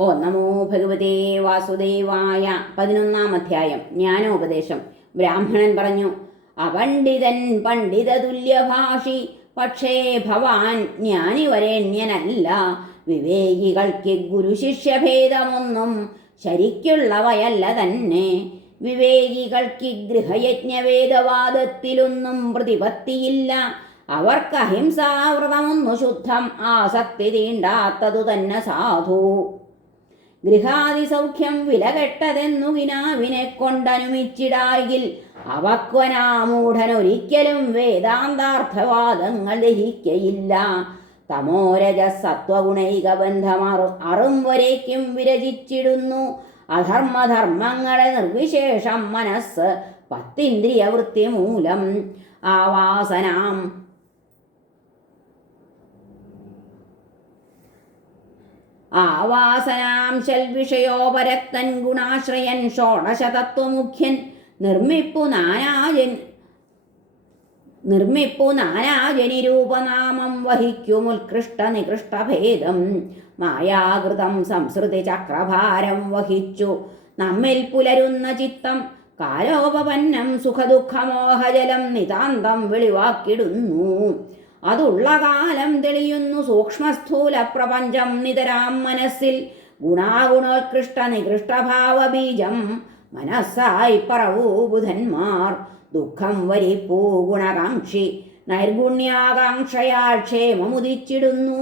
ഓ നമോ ഭഗവതേ വാസുദേവായ പതിനൊന്നാം അധ്യായം ജ്ഞാനോപദേശം. ബ്രാഹ്മണൻ പറഞ്ഞു അപണ്ഡിതൻ പണ്ഡിത തുല്യഭാഷി പക്ഷേ ഭവാൻ ജ്ഞാനി വരേണ്യനല്ല വിവേകികൾക്ക് ഗുരുശിഷ്യഭേദമൊന്നും ശരിക്കുള്ളവയല്ല തന്നെ വിവേകികൾക്ക് ഗൃഹയജ്ഞവേദവാദത്തിലൊന്നും പ്രതിപത്തിയില്ല. അവർക്ക് അഹിംസാവൃതമൊന്നു ശുദ്ധം ആസക്തി തീണ്ടാത്തതു തന്നെ സാധു. ഗൃഹാതിസൗഖ്യം വിലകെട്ടതെന്നു വിനാവിനെ കൊണ്ടനുമിച്ചിടായിൽ അവക്വനാമൂഢനൊരിക്കലും വേദാന്താർത്ഥവാദങ്ങൾ ദഹിക്കയില്ല. തമോരജ സത്വഗുണൈക ബന്ധമറു അറും വരേക്കും വിരചിച്ചിടുന്നു. അധർമ്മധർമ്മങ്ങളെ നിർവിശേഷം മനസ്സ് പത്തിന്ദ്രിയ വൃത്തി മൂലം ആവാസനാം. ആവാസനാംശൽ വിഷയോപരക്തൻ ഗുണാശ്രയൻ ഷോഡശതത്വമുഖ്യൻ. നിർമ്മിപ്പു നാനാജൻ നിർമ്മിപ്പു നാനാജനിരൂപനാമം വഹിക്കും ഉത്കൃഷ്ട നികൃഷ്ടഭേദം. മായാകൃതം സംസ്കൃതി ചക്രഭാരം വഹിച്ചു. നമ്മിൽ പുലരുന്ന ചിത്തം കാലോപപന്നം സുഖദുഃഖമോഹജലം നിതാന്തം വെളിവാക്കിടുന്നു. അതുള്ള കാലം തെളിയുന്നു സൂക്ഷ്മസ്ഥൂല പ്രപഞ്ചം നിതരാം മനസ്സിൽ. ഗുണാഗുണോത്കൃഷ്ട നികൃഷ്ടഭാവ ബീജം മനസ്സായി പറവൂ ബുധന്മാർ. ദുഃഖം വരിപ്പൂ ഗുണകാംക്ഷി നൈർഗുണ്യാകാംക്ഷയാൽ ക്ഷേമമുദിച്ചിടുന്നു.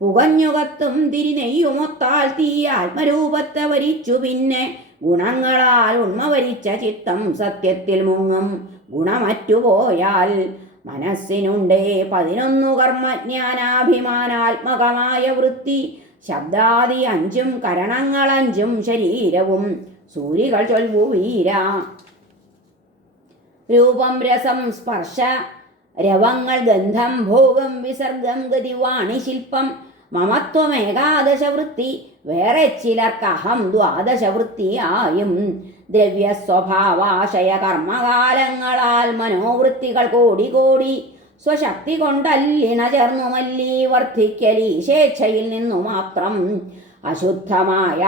പുകഞ്ഞുകത്തും തിരിനെയ്യുമൊത്താൽ തീ ആത്മരൂപത്തെ വരിച്ചു പിന്നെ ഗുണങ്ങളാൽ ഉണ്മ വരിച്ച ചിത്തം സത്യത്തിൽ മുങ്ങും. ഗുണമറ്റുപോയാൽ മനസ്സിനുണ്ടേ പതിനൊന്നു കർമ്മജ്ഞാനാഭിമാനാത്മകമായ വൃത്തി. ശബ്ദാദി അഞ്ചും കരണങ്ങളഞ്ചും ശരീരവും. സൂര്യകൾ ചൊൽവു വീര. രൂപം രസം സ്പർശ. രവങ്ങൾ ഗന്ധം ഭോഗം വിസർഗം ഗതിവാണി ശില്പം. മമത്വമേകാദശ വൃത്തി വേറെ ചിലർക്ക് അഹം ദ്വാദശ വൃത്തിയായും ദ്രവ്യ സ്വഭാവാശയ കർമ്മകാലങ്ങളാൽ മനോവൃത്തികൾ കോടി കോടി സ്വശക്തി കൊണ്ടല്ലിണ ചേർന്നു മല്ലി വർദ്ധിക്കലീശേച്ഛയിൽ നിന്നു മാത്രം അശുദ്ധമായ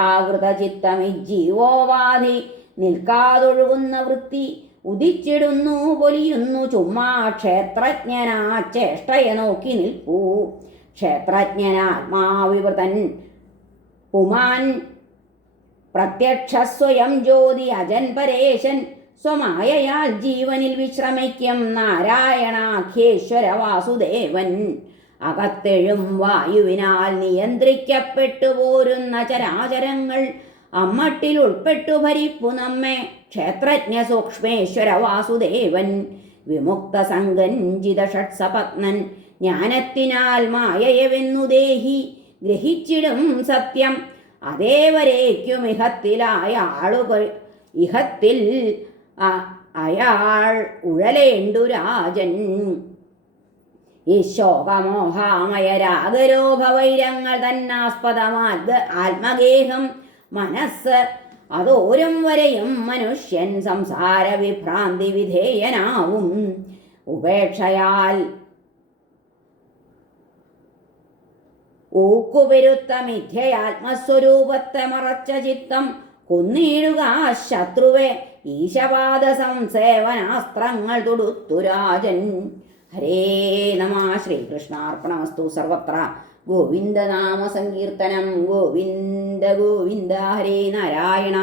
ജീവോപാധി നിൽക്കാതൊഴുകുന്ന വൃത്തി. ഉദിച്ചിടുന്നു പൊലിയുന്നു ചുമ്മാ ക്ഷേത്രജ്ഞനാ ചേഷ്ടയെ നോക്കി നിൽപ്പൂ. ക്ഷേത്രജ്ഞനാത്മാവിവൃതൻ. പുമാൻ പ്രത്യക്ഷ സ്വയം ജ്യോതി അജൻ പരേശൻ സ്വമായയാൽ ജീവനിൽ വിശ്രമിക്കും നാരായണാഖ്യേശ്വര വാസുദേവൻ അകത്തെഴും വായുവിനാൽ നിയന്ത്രിക്കപ്പെട്ടു പോരുന്ന ചരാചരങ്ങൾ അമ്മട്ടിൽ ഉൾപ്പെട്ടു ഭരിപ്പു നമ്മെ ക്ഷേത്രജ്ഞ സൂക്ഷ്മേശ്വര വാസുദേവൻ വിമുക്ത സങ്കഞ്ചിത ജ്ഞാനത്തിനാൽ മായയവെന്നു ദേഹി ഗ്രഹിച്ചിടും സത്യം. അതേവരേക്കും ഇഹത്തിലായ ആളുകൾ ഇഹത്തിൽ അയാൾ ഉഴലേണ്ടു രാജൻ. ഈ ശോകമോഹാമയ രാഗരോഭവൈരങ്ങൾ തന്നാസ്പദമാത് ആത്മഗേഹം മനസ്സ് അതോരും വരെയും മനുഷ്യൻ സംസാര വിഭ്രാന്തി വിധേയനാവും. ഉപേക്ഷയാൽ ഊക്കുപെരുത്ത മിഥ്യയാത്മസ്വരൂപത്തെ മറച്ച ചിത്തം കുന്നീഴുക ശത്രുവെ ഈശപാദ സംസേവനാസ്ത്രങ്ങൾ തൊടുത്തു രാജൻ. ഹരേ നമ ശ്രീകൃഷ്ണാർപ്പണമസ്തു സർവത്ര. ഗോവിന്ദനാമ സങ്കീർത്തനം ഗോവിന്ദ ഗോവിന്ദ ഹരേ നാരായണ.